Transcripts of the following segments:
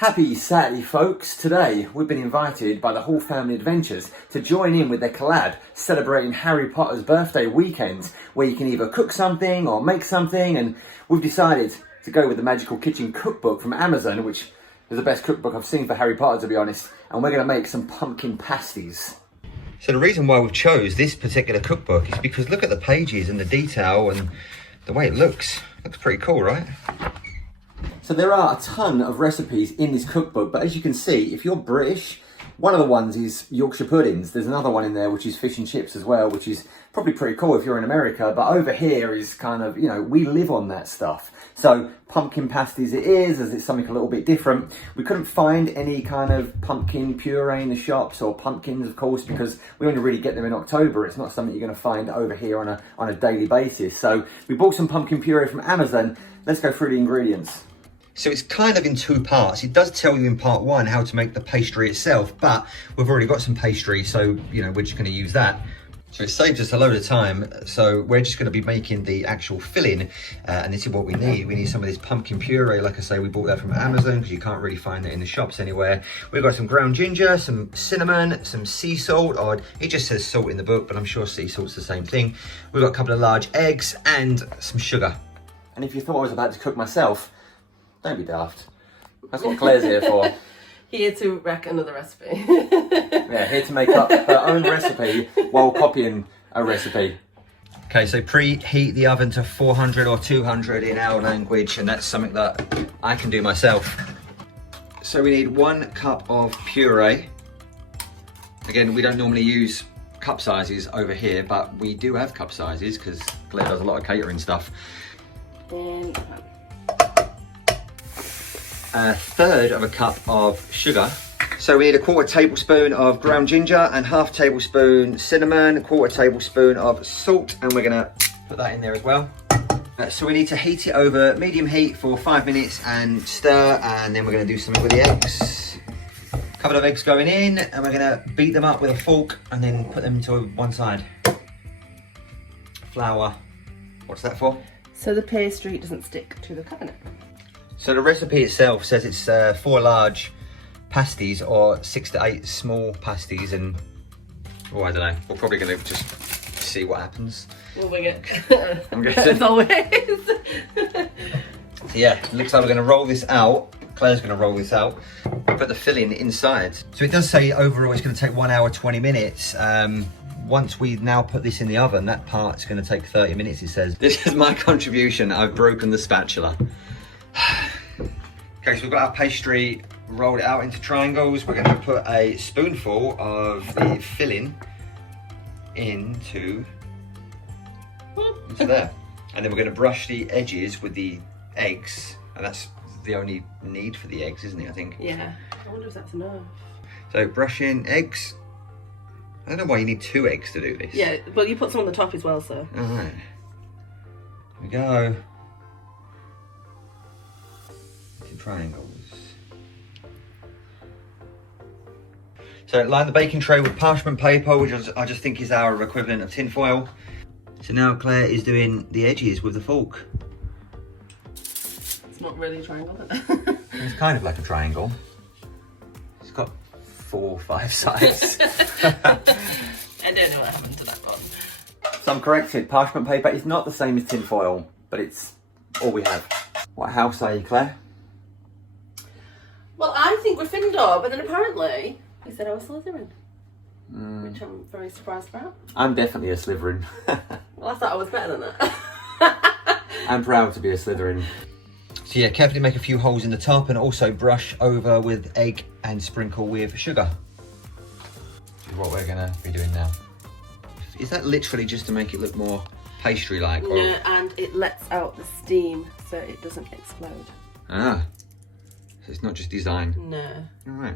Happy Saturday, folks. Today we've been invited by the Hall Family Adventures to join in with their collab celebrating Harry Potter's birthday weekend, where you can either cook something or make something, and we've decided to go with the Magical Kitchen cookbook from Amazon, which is the best cookbook I've seen for Harry Potter, to be honest, and we're going to make some pumpkin pasties. So the reason why we've chose this particular cookbook is because look at the pages and the detail and the way it looks. Looks pretty cool, right? So there are a ton of recipes in this cookbook, but as you can see, if you're British, one of the ones is Yorkshire puddings. There's another one in there which is fish and chips as well, which is probably pretty cool if you're in America, but over here is kind of, you know, we live on that stuff. So pumpkin pasties it is, as it's something a little bit different. We couldn't find any kind of pumpkin puree in the shops, or pumpkins, of course, because we only really get them in October. It's not something you're going to find over here on a daily basis. So we bought some pumpkin puree from Amazon. Let's go through the ingredients. So it's kind of in two parts. It does tell you in part one how to make the pastry itself, but we've already got some pastry, so you know we're just going to use that. So it saves us a load of time. So we're just going to be making the actual filling, and this is what we need. We need some of this pumpkin puree. Like I say, we bought that from Amazon because you can't really find it in the shops anywhere. We've got some ground ginger, some cinnamon, some sea salt, or it just says salt in the book, but I'm sure sea salt's the same thing. We've got a couple of large eggs and some sugar. And if you thought I was about to cook myself, don't be daft. That's what Claire's here for. Here to wreck another recipe. Yeah, here to make up her own recipe while copying a recipe. Okay, so preheat the oven to 400 or 200 in our language, and that's something that I can do myself. So we need 1 cup of puree. Again, we don't normally use cup sizes over here, but we do have cup sizes because Claire does a lot of catering stuff. And 1/3 of a cup of sugar. So we need a 1/4 tablespoon of ground ginger and 1/2 tablespoon cinnamon, 1/4 tablespoon of salt, and we're gonna put that in there as well. So we need to heat it over medium heat for 5 minutes and stir, and then we're gonna do something with the eggs. A couple of eggs going in, and we're gonna beat them up with a fork and then put them to one side. Flour, what's that for? so the pastry doesn't stick to the cabinet. So the recipe itself says it's 4 large pasties or 6 to 8 small pasties, and oh, I don't know. We're probably going to just see what happens. We'll wing it. I'm guessing. As always. So yeah, it looks like we're going to roll this out. Claire's going to roll this out. Put the filling inside. So it does say overall it's going to take 1 hour 20 minutes. Once we now put this in the oven, that part's going to take 30 minutes. It says. This is my contribution. I've broken the spatula. Okay, so we've got our pastry, rolled it out into triangles. We're going to put a spoonful of the filling into there. And then we're going to brush the edges with the eggs. And that's the only need for the eggs, isn't it, I think? Yeah. I wonder if that's enough. So brush in eggs. I don't know why you need 2 eggs to do this. Yeah, but you put some on the top as well, so. Alright. Here we go. Triangles. So line the baking tray with parchment paper, which I just think is our equivalent of tin foil. So now Claire is doing the edges with the fork. It's not really a triangle, is it? It's kind of like a triangle. It's got 4 or 5 sides. I don't know what happened to that one. So I'm corrected, parchment paper is not the same as tin foil, but it's all we have. What house are you, Claire? Well, I think Gryffindor, but then apparently he said I was Slytherin, which I'm very surprised about. I'm definitely a Slytherin. Well, I thought I was better than that. I'm proud to be a Slytherin. So yeah, carefully make a few holes in the top and also brush over with egg and sprinkle with sugar. Which is what we're gonna be doing now. Is that literally just to make it look more pastry-like? No, and it lets out the steam so it doesn't explode. Ah. So it's not just design. No. All right.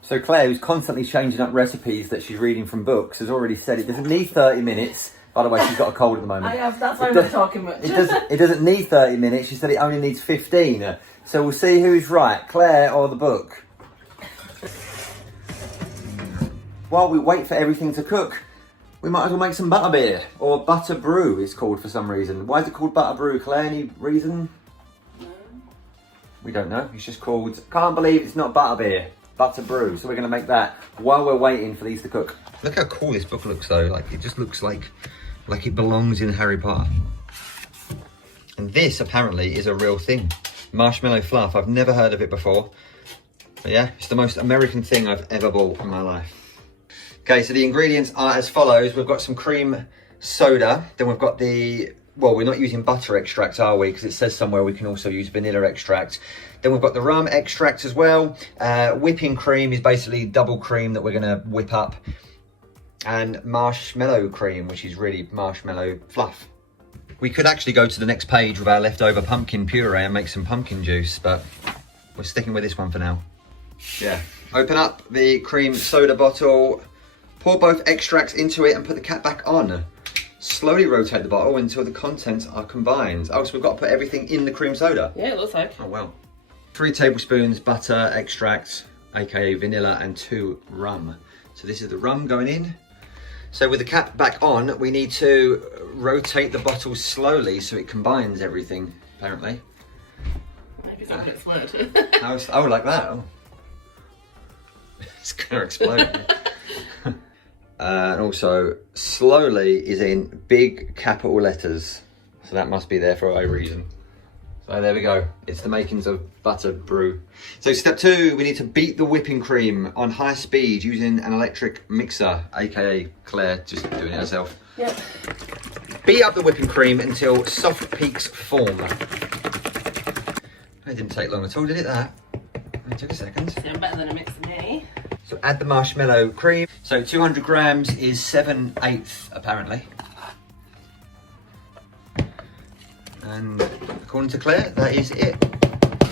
So Claire, who's constantly changing up recipes that she's reading from books, has already said it doesn't need 30 minutes. By the way, she's got a cold at the moment. I have, that's why I'm not talking much. It doesn't need 30 minutes. She said it only needs 15. So we'll see who's right, Claire or the book. While we wait for everything to cook, we might as well make some butterbeer, or Butterbrew it's called for some reason. Why is it called Butterbrew, Claire? Any reason? We don't know. It's just called, can't believe it's not butterbeer, Butterbrew. So we're going to make that while we're waiting for these to cook. Look how cool this book looks though. Like it just looks like it belongs in Harry Potter. And this apparently is a real thing. Marshmallow fluff. I've never heard of it before. But yeah, it's the most American thing I've ever bought in my life. Okay, so the ingredients are as follows. We've got some cream soda. Then we've got the, well, we're not using butter extract, are we? Because it says somewhere we can also use vanilla extract. Then we've got the rum extract as well. Whipping cream is basically double cream that we're gonna whip up. And marshmallow cream, which is really marshmallow fluff. We could actually go to the next page with our leftover pumpkin puree and make some pumpkin juice, but we're sticking with this one for now. Yeah, open up the cream soda bottle, pour both extracts into it and put the cap back on. Slowly rotate the bottle until the contents are combined. Oh, so we've got to put everything in the cream soda? Yeah, it looks like. Oh, well. 3 tablespoons butter extract, aka vanilla, and 2 rum. So this is the rum going in. So with the cap back on, we need to rotate the bottle slowly so it combines everything, apparently. Maybe it's not explode. Oh, like that? Oh. It's gonna explode. And also, slowly is in big capital letters. So that must be there for a reason. So there we go. It's the makings of Butterbrew. So step 2, we need to beat the whipping cream on high speed using an electric mixer, aka Claire just doing it herself. Yep. Beat up the whipping cream until soft peaks form. It didn't take long at all, did it, that? It took a second. So I'm better than a mix of me. So add the marshmallow cream. So 200 grams is 7/8 apparently. And according to Claire, that is it.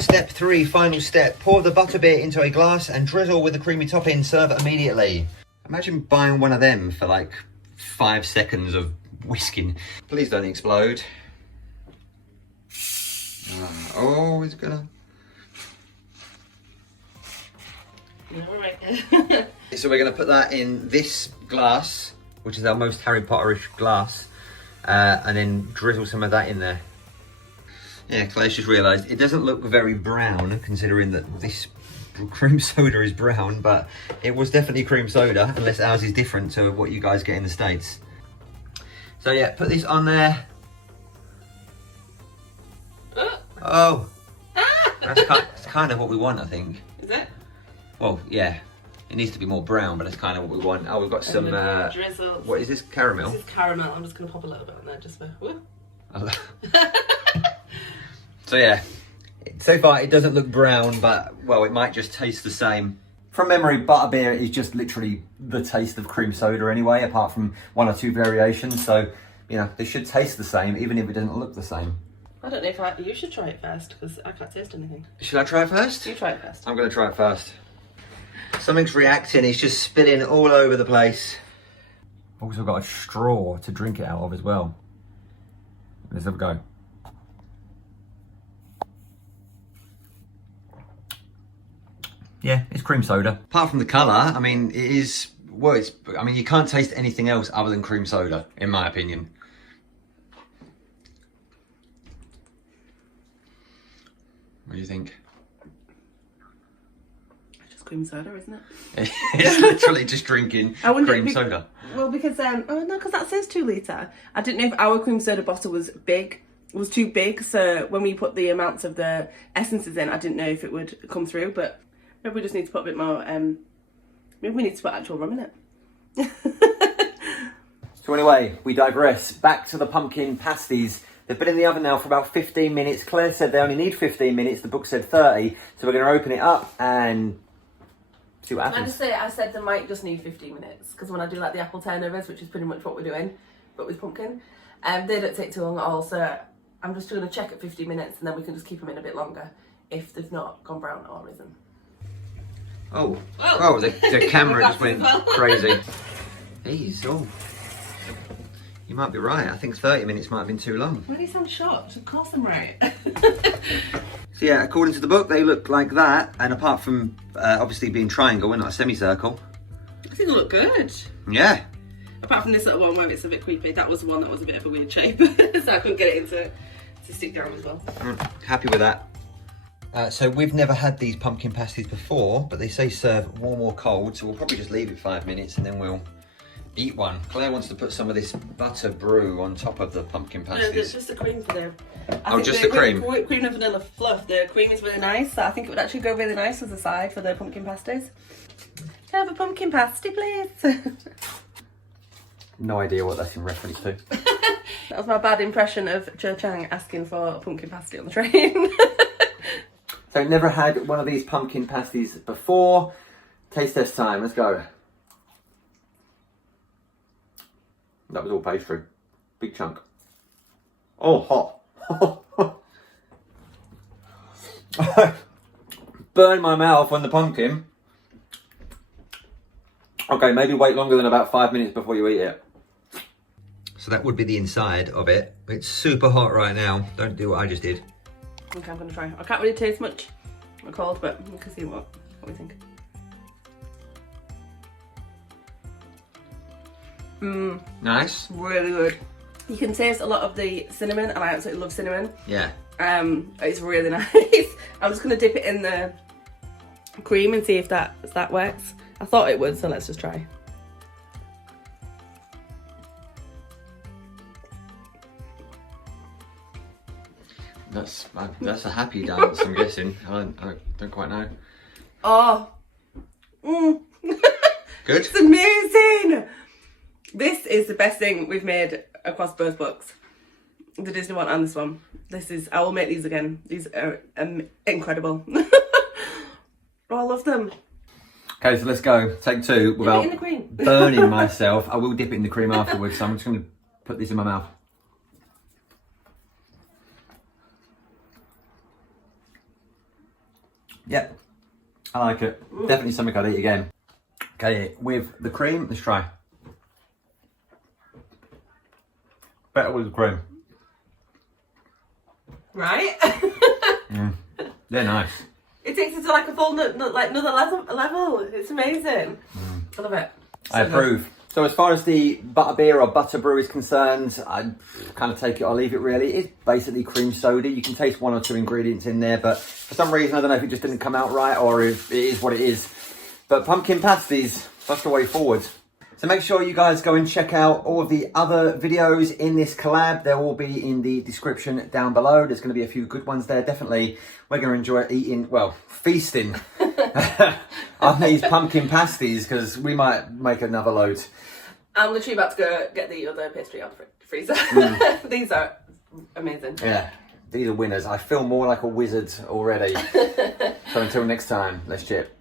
Step 3, final step. Pour the butterbeer into a glass and drizzle with the creamy topping. Serve immediately. Imagine buying one of them for like 5 seconds of whisking. Please don't explode. Oh, it's gonna. Alright. So we're going to put that in this glass, which is our most Harry Potterish glass, and then drizzle some of that in there. Yeah, Claire's just realised it doesn't look very brown, considering that this cream soda is brown, but it was definitely cream soda, unless ours is different to what you guys get in the States. So yeah, put this on there. Oh, that's kind of what we want, I think. Is it? Well, yeah. It needs to be more brown, but that's kind of what we want. Oh, we've got some, drizzle. What is this, caramel? This is caramel. I'm just going to pop a little bit on there just for, whoop. So yeah, so far it doesn't look brown, but, well, it might just taste the same. From memory, butterbeer is just literally the taste of cream soda anyway, apart from 1 or 2 variations. So, you know, they should taste the same, even if it doesn't look the same. I don't know if you should try it first, because I can't taste anything. Should I try it first? You try it first. I'm going to try it first. Something's reacting, it's just spilling all over the place. Also got a straw to drink it out of as well. Let's have a go. Yeah, it's cream soda. Apart from the colour, I mean, it is, well, I mean, you can't taste anything else other than cream soda, in my opinion. What do you think? Cream soda, isn't it? It's literally just drinking cream soda. Well, because oh no, because that says 2 litre. I didn't know if our cream soda bottle was too big. So when we put the amounts of the essences in, I didn't know if it would come through. But maybe we just need to put a bit more. Maybe we need to put actual rum in it. So anyway, we digress. Back to the pumpkin pasties. They've been in the oven now for about 15 minutes. Claire said they only need 15 minutes. The book said 30. So we're going to open it up and see what happens. I said they might just need 15 minutes because when I do like the apple turnovers, which is pretty much what we're doing, but with pumpkin, they don't take too long at all. So I'm just going to check at 15 minutes and then we can just keep them in a bit longer if they've not gone brown or risen. Oh, the camera just went crazy. Jeez, oh. You might be right. I think 30 minutes might have been too long. Why do you sound shocked? Of course I'm right. So yeah, according to the book, they look like that. And apart from obviously being triangle and not a semicircle. I think they look good. Yeah. Apart from this little one where it's a bit creepy. That was the one that was a bit of a weird shape. So I couldn't get it to stick down as well. I'm happy with that. So we've never had these pumpkin pasties before, but they say serve warm or cold, so we'll probably just leave it 5 minutes and then we'll eat one. Claire wants to put some of this Butterbrew on top of the pumpkin pasties. No, it's just the cream for them. Oh, just the cream? Whipped cream and vanilla fluff. The cream is really nice, so I think it would actually go really nice as a side for the pumpkin pasties. Can I have a pumpkin pasty, please? No idea what that's in reference to. That was my bad impression of Cho Chang asking for a pumpkin pasty on the train. So never had one of these pumpkin pasties before. Taste test time, let's go. That was all pastry. Big chunk. Oh, hot. Burn my mouth on the pumpkin. Okay, maybe wait longer than about 5 minutes before you eat it. So that would be the inside of it. It's super hot right now. Don't do what I just did. Okay, I'm gonna try. I can't really taste much. I'm cold, but you can see what we think. Nice. Really good. You can taste a lot of the cinnamon, and I absolutely love cinnamon. Yeah. It's really nice. I'm just gonna dip it in the cream and see if that works. I thought it would, so let's just try. That's a happy dance, I'm guessing. I don't quite know. Oh. Good? It's amazing! This is the best thing we've made across both books. The Disney one and this one. I will make these again. These are incredible. Oh, I love them. Okay, so let's go. Take two without Dip it in the cream. burning myself. I will dip it in the cream afterwards, so I'm just going to put this in my mouth. Yeah, I like it. Definitely something I'd eat again. Okay, with the cream, let's try. Better with the cream. Right? They're nice. It takes it to like a full, like another level. It's amazing. I love it. I approve. So as far as the butterbeer or Butterbrew is concerned, I kind of take it or leave it really. It's basically cream soda. You can taste 1 or 2 ingredients in there, but for some reason, I don't know if it just didn't come out right or if it is what it is. But pumpkin pasties, that's the way forward. So make sure you guys go and check out all of the other videos in this collab. They'll all be in the description down below. There's going to be a few good ones there. Definitely, we're going to enjoy eating, well, feasting on these pumpkin pasties because we might make another load. I'm literally about to go get the other pastry out of the freezer. These are amazing. Yeah, these are winners. I feel more like a wizard already. So until next time, let's chip.